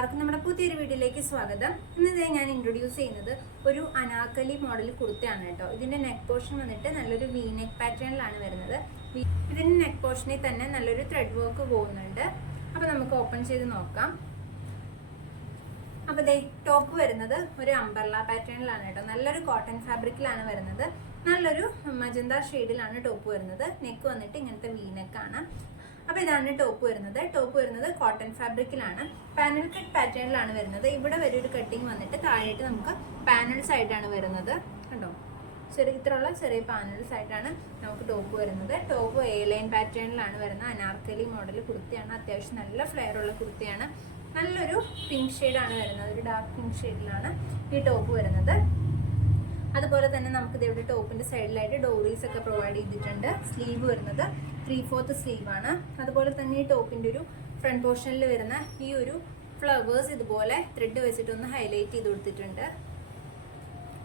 എല്ലാവർക്കും നമ്മുടെ പുതിയൊരു വീഡിയോയിലേക്ക് സ്വാഗതം. ഇന്ന് ഞാൻ ഇൻട്രൊഡ്യൂസ് ചെയ്യുന്നത് ഒരു അനാക്കലി മോഡൽ കുർത്തയാണ് കേട്ടോ. ഇതിന്റെ നെക്ക് പോർഷൻ വന്നിട്ട് നല്ലൊരു വി നെക്ക് പാറ്റേണിലാണ് വരുന്നത്. ഇതിന്റെ നെക്ക് പോർഷനിൽ തന്നെ നല്ലൊരു ത്രെഡ് വർക്ക് പോകുന്നുണ്ട്. അപ്പൊ നമുക്ക് ഓപ്പൺ ചെയ്ത് നോക്കാം. അപ്പൊ ദേ ടോപ്പ് വരുന്നത് ഒരു അംബർല പാറ്റേണിലാണ് കേട്ടോ. നല്ലൊരു കോട്ടൺ ഫാബ്രിക്കിലാണ് വരുന്നത്. നല്ലൊരു മജന്ത ഷെയ്ഡിലാണ് ടോപ്പ് വരുന്നത്. നെക്ക് വന്നിട്ട് ഇങ്ങനത്തെ വി നെക്കാണ് അപ്പൊ ഇതാണ് ടോപ്പ് വരുന്നത്. ടോപ്പ് വരുന്നത് ഫാബ്രിക്കിലാണ് പാനൽ കട്ട് പാറ്റേണിലാണ് വരുന്നത്. ഇവിടെ വരെ ഒരു കട്ടിങ് വന്നിട്ട് താഴേട്ട് നമുക്ക് പാനൽസ് ആയിട്ടാണ് വരുന്നത്. കണ്ടോ? ചെറിയ ഇത്രയുള്ള ചെറിയ പാനൽസ് ആയിട്ടാണ് നമുക്ക് ടോപ്പ് വരുന്നത്. ടോപ്പ് എ ലൈൻ പാറ്റേണിലാണ് വരുന്നത്. അനാർക്കലി മോഡൽ കുർത്തിയാണ്. അത്യാവശ്യം നല്ല ഫ്ലെയർ ഉള്ള കുർത്തിയാണ്. നല്ലൊരു പിങ്ക് ഷെയ്ഡാണ് വരുന്നത്. ഒരു ഡാർക്ക് പിങ്ക് ഷെയ്ഡിലാണ് ഈ ടോപ്പ് വരുന്നത്. അതുപോലെ തന്നെ നമുക്ക് ഇതിവിടെ ടോപ്പിന്റെ സൈഡിലായിട്ട് ഡോറീസ് ഒക്കെ പ്രൊവൈഡ് ചെയ്തിട്ടുണ്ട്. സ്ലീവ് വരുന്നത്. ത്രീ ഫോർത്ത് സ്ലീവാണ് അതുപോലെ തന്നെ ഈ ടോപ്പിന്റെ ഒരു ഫ്രണ്ട് പോർഷനിൽ വരുന്ന ഈ ഒരു ഫ്ലവേഴ്സ് ഇതുപോലെ ത്രെഡ് വെച്ചിട്ടൊന്ന് ഹൈലൈറ്റ് ചെയ്ത് കൊടുത്തിട്ടുണ്ട്.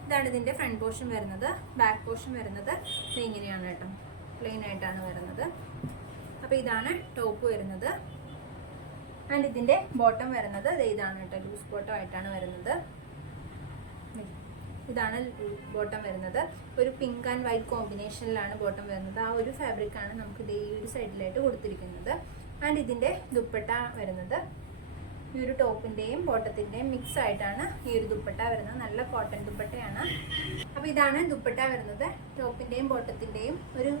ഇതാണ് ഇതിന്റെ ഫ്രണ്ട് പോർഷൻ വരുന്നത്. ബാക്ക് പോർഷൻ വരുന്നത്. ഇങ്ങനെയാണ് കേട്ടോ. പ്ലെയിൻ ആയിട്ടാണ് വരുന്നത്. അപ്പോൾ ഇതാണ് ടോപ്പ് വരുന്നത്. ആൻഡ് ഇതിന്റെ ബോട്ടം വരുന്നത് ഇതാണ് കേട്ടോ. ലൂസ് ബോട്ടം ആയിട്ടാണ് വരുന്നത്. ഇതാണ് ബോട്ടം വരുന്നത്. ഒരു പിങ്ക് ആൻഡ് വൈറ്റ് കോമ്പിനേഷനിലാണ് ബോട്ടം വരുന്നത്. ആ ഒരു ഫാബ്രിക് ആണ് നമുക്ക് ഈ ഒരു സൈഡിലായിട്ട് കൊടുത്തിരിക്കുന്നത്. ആൻഡ് ഇതിന്റെ ദുപ്പട്ട വരുന്നത്. ഈ ഒരു ടോപ്പിന്റെയും ബോട്ടത്തിന്റെയും മിക്സ് ആയിട്ടാണ് ഈ ഒരു ദുപ്പട്ട വരുന്നത്. നല്ല കോട്ടൺ ദുപ്പട്ടയാണ്. അപ്പൊ ഇതാണ് ദുപ്പട്ട വരുന്നത്. ടോപ്പിന്റെയും ബോട്ടത്തിന്റെയും ഒരു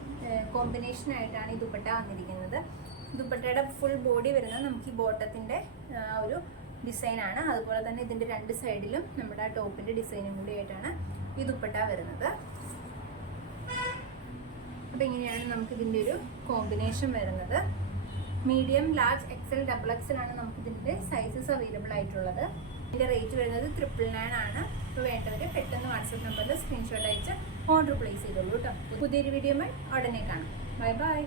കോമ്പിനേഷൻ ആയിട്ടാണ് ഈ ദുപ്പട്ട വന്നിരിക്കുന്നത്. ദുപ്പട്ടയുടെ ഫുൾ ബോഡി വരുന്നത് നമുക്ക് ഈ ബോട്ടത്തിന്റെ ഒരു ഡിസൈനാണ് അതുപോലെ തന്നെ ഇതിന്റെ രണ്ട് സൈഡിലും നമ്മുടെ ആ ടോപ്പിന്റെ ഡിസൈനും കൂടി ആയിട്ടാണ് ഈ ദുപ്പട്ട വരുന്നത്. അപ്പൊ ഇങ്ങനെയാണ് നമുക്ക് ഇതിന്റെ ഒരു കോമ്പിനേഷൻ വരുന്നത്. Medium large XL double XL ആണ് നമുക്ക് ഇതിന്റെ സൈസസ് അവൈലബിൾ ആയിട്ടുള്ളത്. ഇതിന്റെ റേറ്റ് വരുന്നത് ട്രിപ്പിൾ നയൻ ആണ്. ഇപ്പോൾ വേണ്ടവർ പെട്ടെന്ന് വാട്സപ്പ് നമ്പറിൽ സ്ക്രീൻഷോട്ട് അയച്ച് ഓർഡർ പ്ലേസ് ചെയ്തോളൂ കേട്ടോ പുതിയൊരു വീഡിയോ ഉടനെ കാണാം. Bye bye